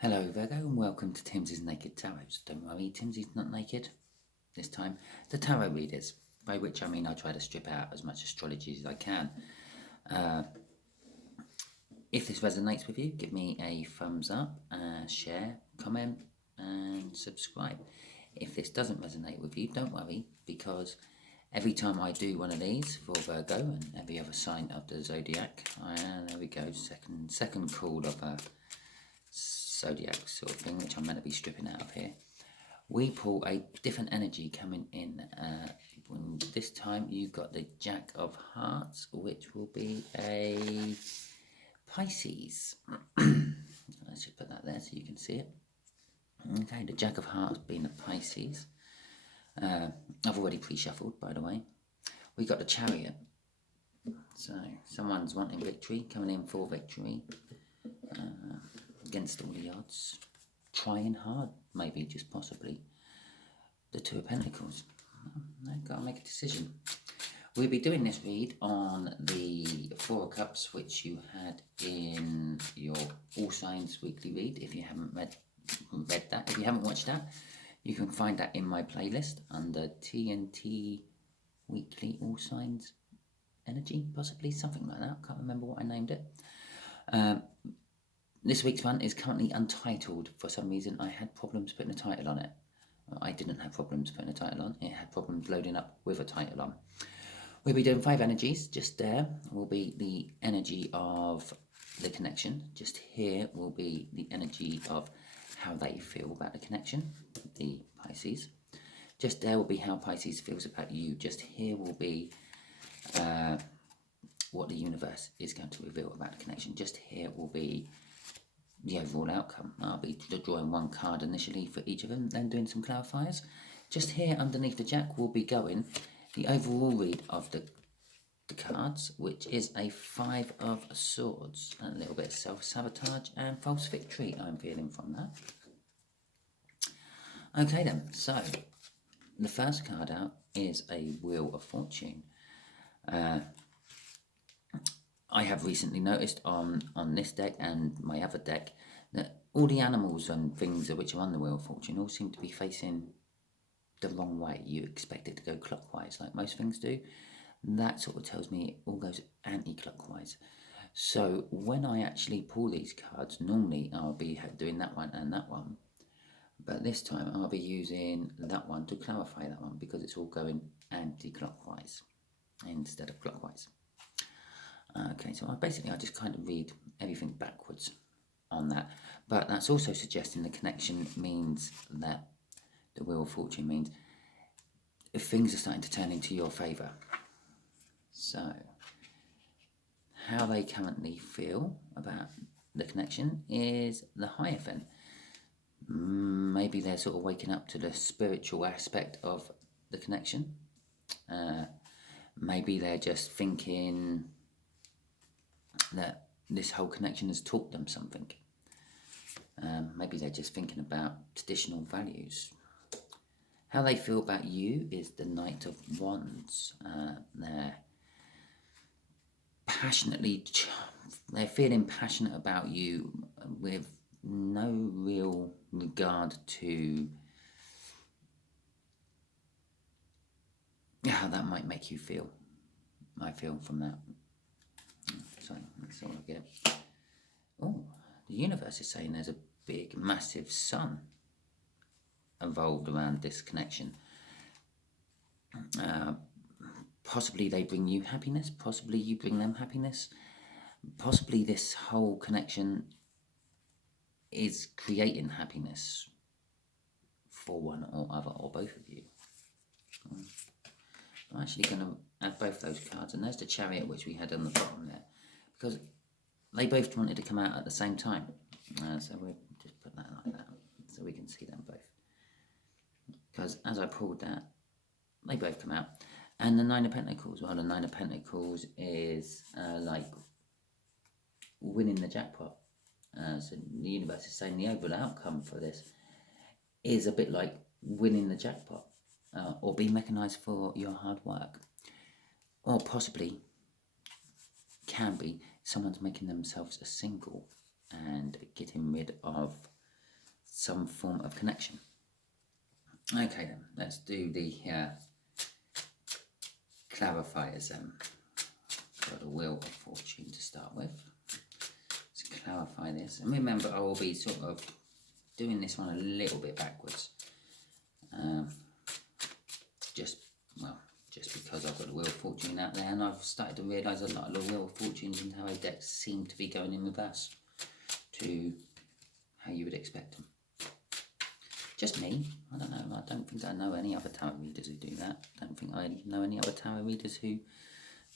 Hello Virgo and welcome to Timsy Naked Tarot. Don't worry, Timsy's not naked this time. The tarot readers, by which I mean I try to strip out as much astrology as I can. If this resonates with you, give me a thumbs up, share, comment and subscribe. If this doesn't resonate with you, don't worry, because every time I do one of these for Virgo and every other sign of the zodiac, there we go, second call of a zodiac sort of thing, which I'm meant to be stripping out of here. We pull a different energy coming in. This time you've got the Jack of Hearts, which will be a Pisces. Let's just put that there so you can see it. Okay, the Jack of Hearts being a Pisces. I've already pre-shuffled, by the way. We got the Chariot. So someone's wanting victory, coming in for victory. Against all the odds, trying hard, maybe, just possibly. The Two of Pentacles. I've got to make a decision. We'll be doing this read on the Four of Cups, which you had in your All Signs weekly read. If you haven't read that, if you haven't watched that, you can find that in my playlist under TNT Weekly All Signs Energy, possibly, something like that. I can't remember what I named it. This week's one is currently untitled. For some reason, I had problems putting a title on it. I didn't have problems putting a title on. It had problems loading up with a title on. We'll be doing 5 energies. Just there will be the energy of the connection. Just here will be the energy of how they feel about the connection, the Pisces. Just there will be how Pisces feels about you. Just here will be what the universe is going to reveal about the connection. Just here will be the overall outcome. I'll be drawing one card initially for each of them, then doing some clarifiers. Just here underneath the Jack will be going the overall read of the cards, which is a 5 of Swords. A little bit of self-sabotage and false victory I'm feeling from that. Okay then, so the first card out is a Wheel of Fortune. I have recently noticed on this deck and my other deck that all the animals and things which are on the Wheel of Fortune all seem to be facing the wrong way. You expect it to go clockwise like most things do. That sort of tells me it all goes anti-clockwise. So when I actually pull these cards, normally I'll be doing that one and that one. But this time I'll be using that one to clarify that one because it's all going anti-clockwise instead of clockwise. Okay, so I just kind of read everything backwards on that. But that's also suggesting the connection means that the Wheel of Fortune means if things are starting to turn into your favour. So, how they currently feel about the connection is the Hierophant. Maybe they're sort of waking up to the spiritual aspect of the connection. Maybe they're just thinking that this whole connection has taught them something. Maybe they're just thinking about traditional values. How they feel about you is the Knight of Wands. They're feeling passionate about you with no real regard to how that might make you feel. I feel from that. So that's all I get. Oh, the universe is saying there's a big, massive sun involved around this connection. Possibly they bring you happiness. Possibly you bring them happiness. Possibly this whole connection is creating happiness for one or other or both of you. I'm actually going to add both those cards. And there's the Chariot, which we had on the bottom there. Because they both wanted to come out at the same time. So we'll just put that like that so we can see them both. Because as I pulled that, they both come out. And the Nine of Pentacles, well, the Nine of Pentacles is like winning the jackpot. So the universe is saying the overall outcome for this is a bit like winning the jackpot. Or being recognised for your hard work. Or possibly, can be, someone's making themselves a single and getting rid of some form of connection. Okay then, let's do the clarifiers then. Got the Wheel of Fortune to start with. Let's clarify this. And remember, I will be sort of doing this one a little bit backwards. Just because I've got the Wheel of Fortune out there, and I've started to realise a lot of the Wheel of Fortunes and tarot decks seem to be going in reverse to how you would expect them. Just me. I don't know. I don't think I know any other tarot readers who do that. I don't think I know any other tarot readers who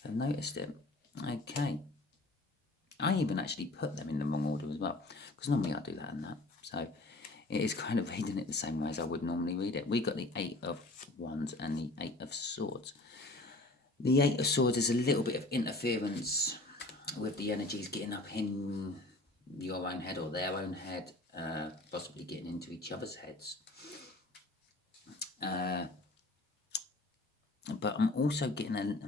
have noticed it. Okay. I even actually put them in the wrong order as well, because normally I do that and that. So it is kind of reading it the same way as I would normally read it. We got the 8 of Wands and the 8 of Swords. The 8 of Swords is a little bit of interference with the energies getting up in your own head or their own head, possibly getting into each other's heads. But I'm also getting a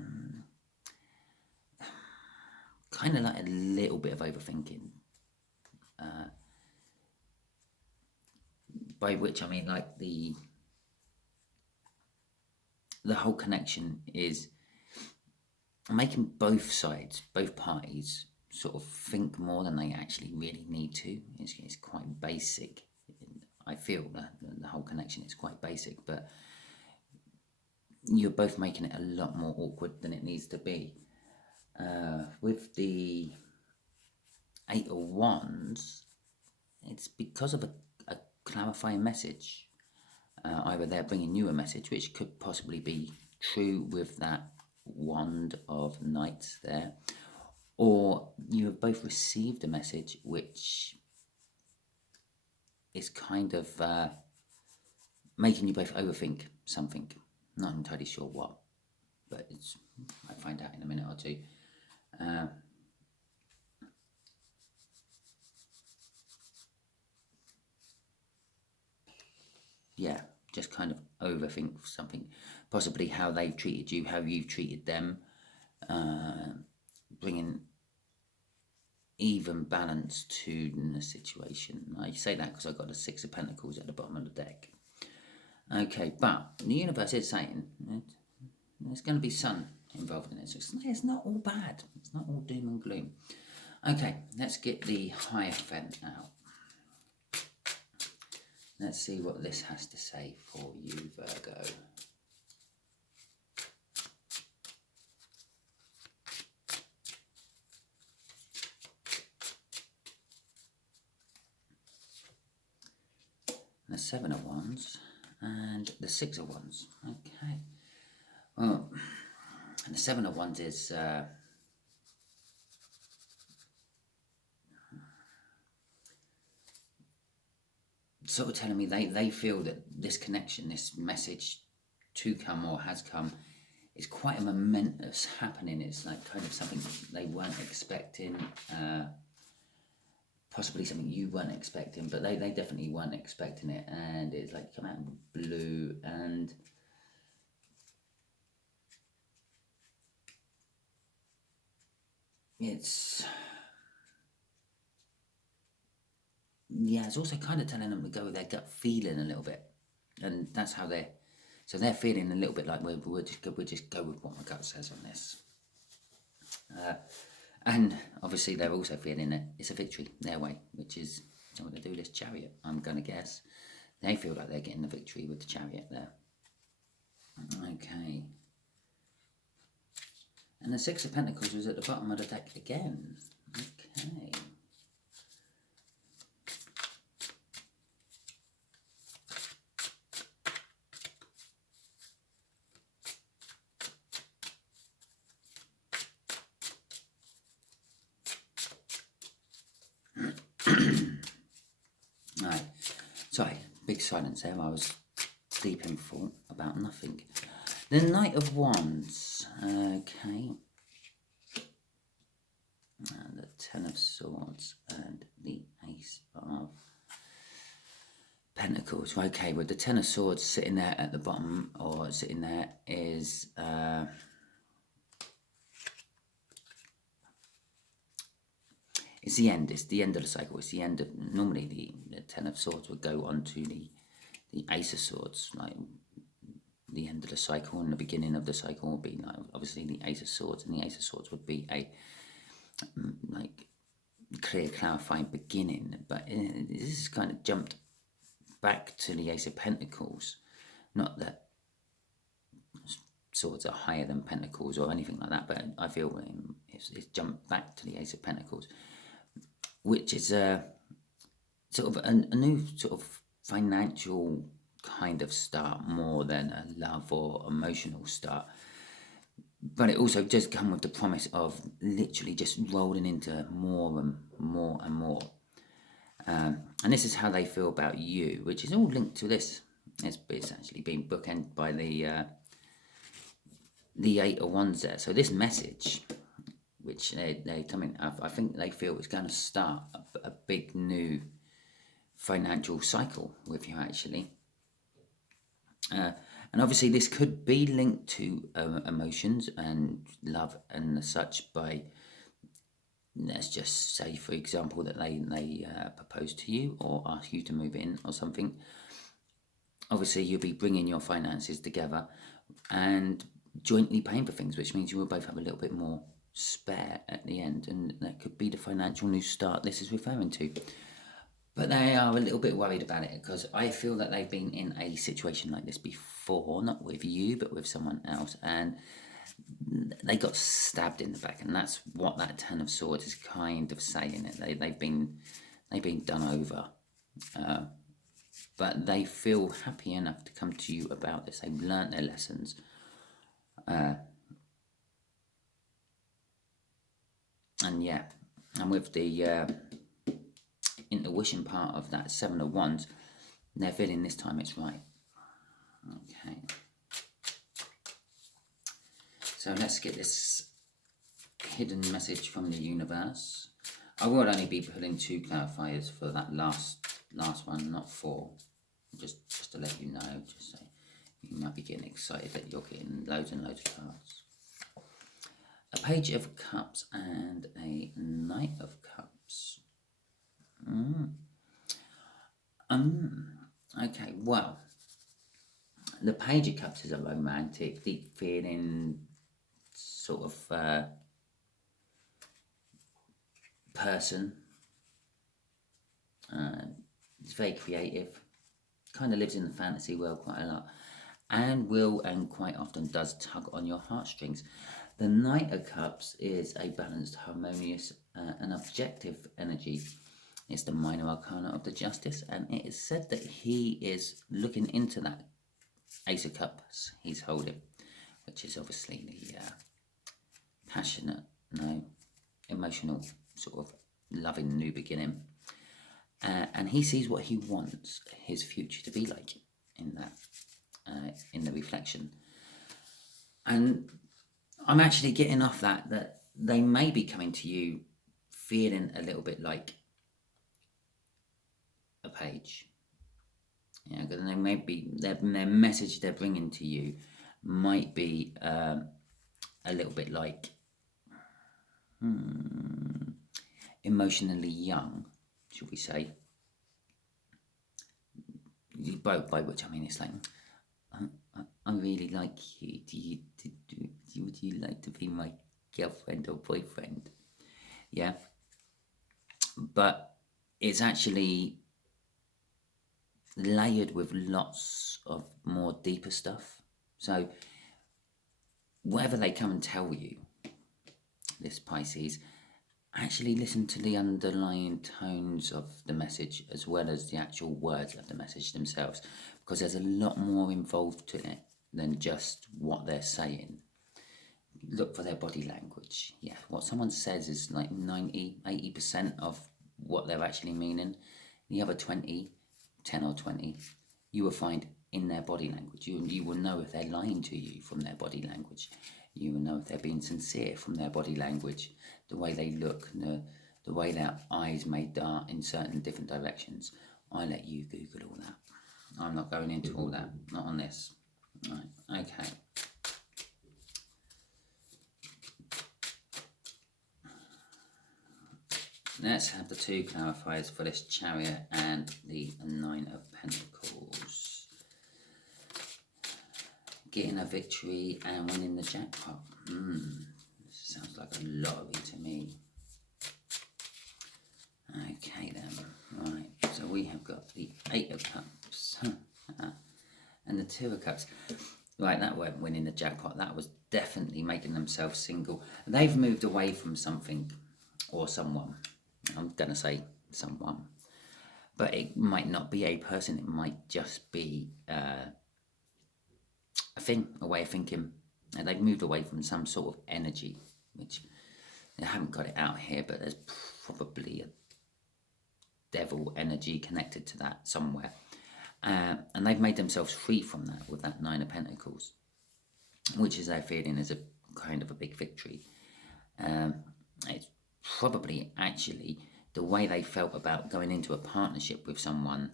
kind of like a little bit of overthinking. By which I mean like the whole connection is making both sides, both parties, sort of think more than they actually really need to. It's quite basic. I feel that the whole connection is quite basic, but you're both making it a lot more awkward than it needs to be. With the 8 of Wands, it's because of a clarifying message. Either they're bringing you a message, which could possibly be true with that Wand of Knights there, or you have both received a message which is kind of making you both overthink something. Not entirely sure what, but I find out in a minute or two. Yeah, just kind of overthink something, possibly how they've treated you, how you've treated them, bringing even balance to the situation. I say that because I've got the 6 of Pentacles at the bottom of the deck. Okay, but the universe is saying there's going to be sun involved in it, so it's not all bad. It's not all doom and gloom. Okay, let's get the Hierophant out. Let's see what this has to say for you, Virgo. The 7 of Wands and the 6 of Wands. Okay. Well, the 7 of Wands is sort of telling me they feel that this connection, this message to come or has come, is quite a momentous happening. It's like kind of something they weren't expecting, possibly something you weren't expecting, but they definitely weren't expecting it, and it's like come out in blue, and it's also kind of telling them to go with their gut feeling a little bit, and that's how they're feeling a little bit like we'll just go with what my gut says on this. And obviously they're also feeling that it's a victory their way, which is what they do this Chariot. I'm going to guess they feel like they're getting the victory with the Chariot there. Okay. And the 6 of Pentacles was at the bottom of the deck again. Okay. Right. Sorry, big silence there. I was deep in thought about nothing. The Knight of Wands. Okay. And the 10 of Swords and the Ace of Pentacles. Okay, with the 10 of Swords sitting there at the bottom, or sitting there, is it's the end. It's the end of the cycle. It's the end of, normally the Ten of Swords would go on to the Ace of Swords, like the end of the cycle, and the beginning of the cycle would be like obviously the Ace of Swords, and the Ace of Swords would be a like clear, clarifying beginning. But this is kind of jumped back to the Ace of Pentacles. Not that swords are higher than pentacles or anything like that, but I feel it's jumped back to the Ace of Pentacles, which is a sort of a new sort of financial kind of start more than a love or emotional start. But it also does come with the promise of literally just rolling into more and more and more. And this is how they feel about you, which is all linked to this. It's actually been bookended by the Eight of Wands there. So this message, which they come in, I think they feel is going to start a big new financial cycle with you, actually. And obviously this could be linked to emotions and love and such by, let's just say, for example, that they propose to you or ask you to move in or something. Obviously you'll be bringing your finances together and jointly paying for things, which means you will both have a little bit more spare at the end, and that could be the financial new start this is referring to. But they are a little bit worried about it because I feel that they've been in a situation like this before, not with you, but with someone else, and they got stabbed in the back, and that's what that Ten of Swords is kind of saying. They've been done over, but they feel happy enough to come to you about this. They've learnt their lessons. And yeah, and with the intuition part of that Seven of Wands, they're feeling this time it's right. Okay. So let's get this hidden message from the universe. I will only be putting 2 clarifiers for that last one, not 4. Just to let you know, just so you might be getting excited that you're getting loads and loads of cards. A Page of Cups and a Knight of Cups. Okay, well, the Page of Cups is a romantic, deep feeling sort of person. It's very creative, kind of lives in the fantasy world quite a lot, and will and quite often does tug on your heartstrings. The Knight of Cups is a balanced, harmonious, and objective energy. It's the minor arcana of the Justice, and it is said that he is looking into that Ace of Cups he's holding, which is obviously the passionate, emotional, sort of loving new beginning. And he sees what he wants his future to be like in that, in the reflection. And I'm actually getting off that they may be coming to you feeling a little bit like a page. Yeah, because they may be, their message they're bringing to you might be a little bit like emotionally young, should we say? By which I mean it's like, I really like you. Would you like to be my girlfriend or boyfriend? Yeah, but it's actually layered with lots of more deeper stuff. So whatever they come and tell you, this Pisces, actually listen to the underlying tones of the message as well as the actual words of the message themselves, because there's a lot more involved in it than just what they're saying. Look for their body language. Yeah, what someone says is like 80% of what they're actually meaning. The other 10 or 20, you will find in their body language. You will know if they're lying to you from their body language. You will know if they're being sincere from their body language, the way they look, the way their eyes may dart in certain different directions. I let you Google all that. I'm not going into all that, not on this. Right, okay. let's have the 2 clarifiers for this Chariot and the 9 of Pentacles. Getting a victory and winning the jackpot. This sounds like a lottery to me. Okay then, right, so we have got the 8 of Cups and the 2 of Cups. Right, that weren't winning the jackpot, that was definitely making themselves single. They've moved away from something or someone. I'm going to say someone. But it might not be a person, it might just be a thing, a way of thinking. And they've moved away from some sort of energy, which I haven't got it out here, but there's probably a devil energy connected to that somewhere. And they've made themselves free from that with that 9 of Pentacles, which is their feeling is a kind of a big victory. It's probably actually the way they felt about going into a partnership with someone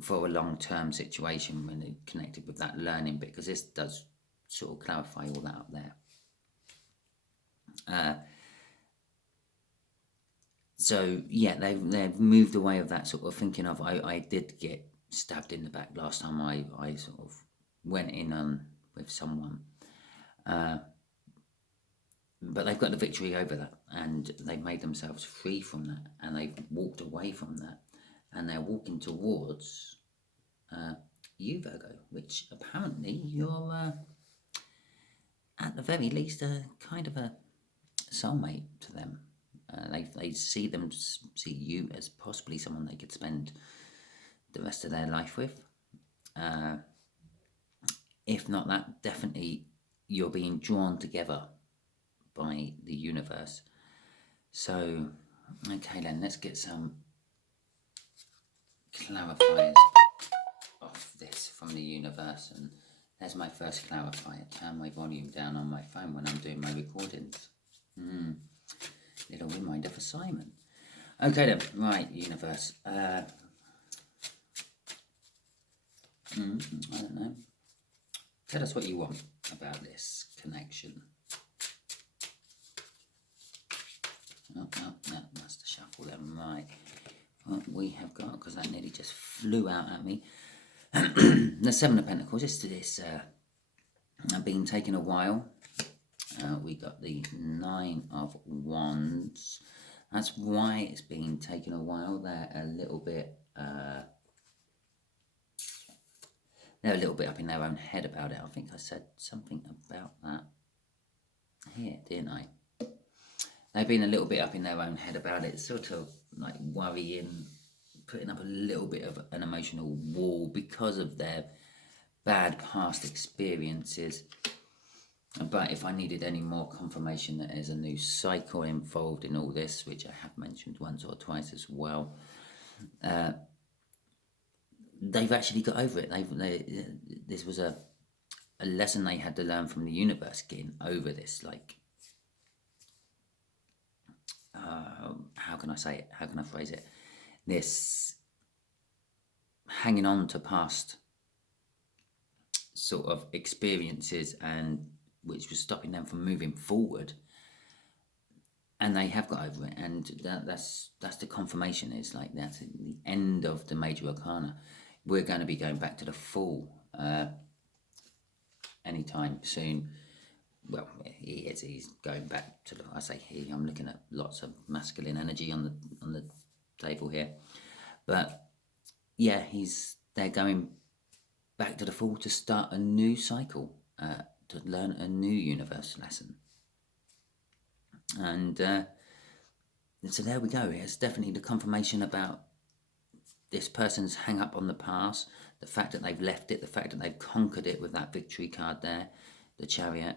for a long-term situation when they connected with that learning bit, because this does sort of clarify all that up there. So yeah, they've moved away of that sort of thinking of I did get stabbed in the back last time I sort of went in with someone, but they've got the victory over that, and they've made themselves free from that, and they've walked away from that, and they're walking towards you, Virgo, which apparently you're at the very least a kind of a soulmate to them. They see you as possibly someone they could spend the rest of their life with. If not that, definitely you're being drawn together by the universe. So, okay then, let's get some clarifiers off this from the universe. And there's my first clarifier. Turn my volume down on my phone when I'm doing my recordings. Little reminder for Simon. Okay then, right, universe. I don't know. Tell us what you want about this connection. No, must have shuffled them right. What we have got, because that nearly just flew out at me. The 7 of Pentacles. This been taking a while. We got the 9 of Wands. That's why it's been taking a while. They're a little bit up in their own head about it. I think I said something about that here, didn't I? They've been a little bit up in their own head about it, sort of like worrying, putting up a little bit of an emotional wall because of their bad past experiences. But if I needed any more confirmation that there's a new cycle involved in all this, which I have mentioned once or twice as well, they've actually got over it. This was a lesson they had to learn from the universe, getting over this, like, how can I say it? How can I phrase it? This hanging on to past sort of experiences, and which was stopping them from moving forward, and they have got over it, and that's the confirmation. Is like that's the end of the major arcana. We're going to be going back to the Fool anytime soon. Well, he's going back to I say he. I'm looking at lots of masculine energy on the table here, but yeah, they're going back to the Fool to start a new cycle, to learn a new universe lesson. And so there we go. It's definitely the confirmation about this person's hang up on the past, the fact that they've left it, the fact that they've conquered it with that victory card there, the Chariot.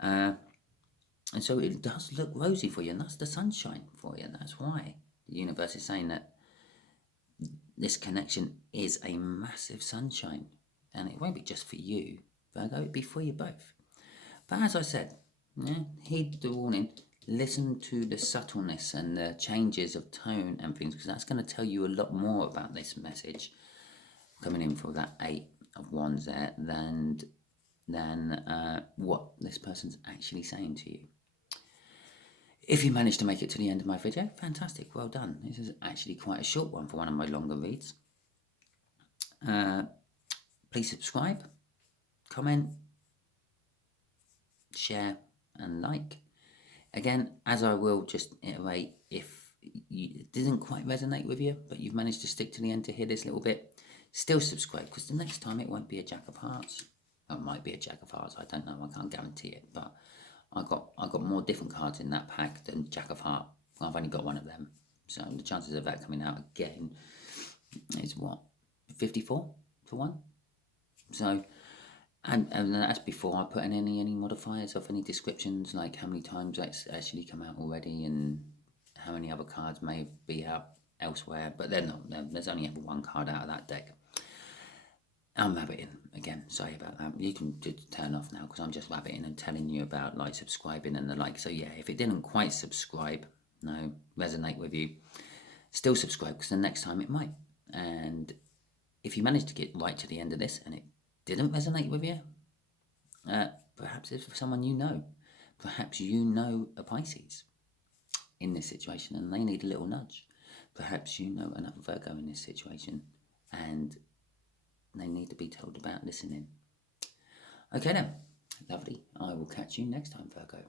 And so it does look rosy for you, and that's the sunshine for you. That's why the universe is saying that this connection is a massive sunshine. And it won't be just for you, Virgo, it'll be for you both. But as I said, heed the warning, listen to the subtleness and the changes of tone and things, because that's going to tell you a lot more about this message coming in for that 8 of Wands there than what this person's actually saying to you. If you managed to make it to the end of my video, fantastic, well done. This is actually quite a short one for one of my longer reads. Please subscribe, comment, share and like. Again, as I will just iterate, if it didn't quite resonate with you, but you've managed to stick to the end to hear this little bit, still subscribe, because the next time it won't be a Jack of Hearts. Or it might be a Jack of Hearts, I don't know, I can't guarantee it, but I got more different cards in that pack than Jack of Hearts. I've only got one of them, so the chances of that coming out again is what, 54 to 1. So, and that's before I put in any modifiers of any descriptions, like how many times that's actually come out already and how many other cards may be out elsewhere, but they're not. There's only ever one card out of that deck. I'm rabbiting again, sorry about that. You can just turn off now, because I'm just rabbiting and telling you about like subscribing and the like. So yeah, if it didn't quite resonate with you, still subscribe, because the next time it might. And if you manage to get right to the end of this and it didn't resonate with you, perhaps it's for someone you know. Perhaps you know a Pisces in this situation and they need a little nudge. Perhaps you know another Virgo in this situation and they need to be told about listening. Okay then, lovely. I will catch you next time, Virgo.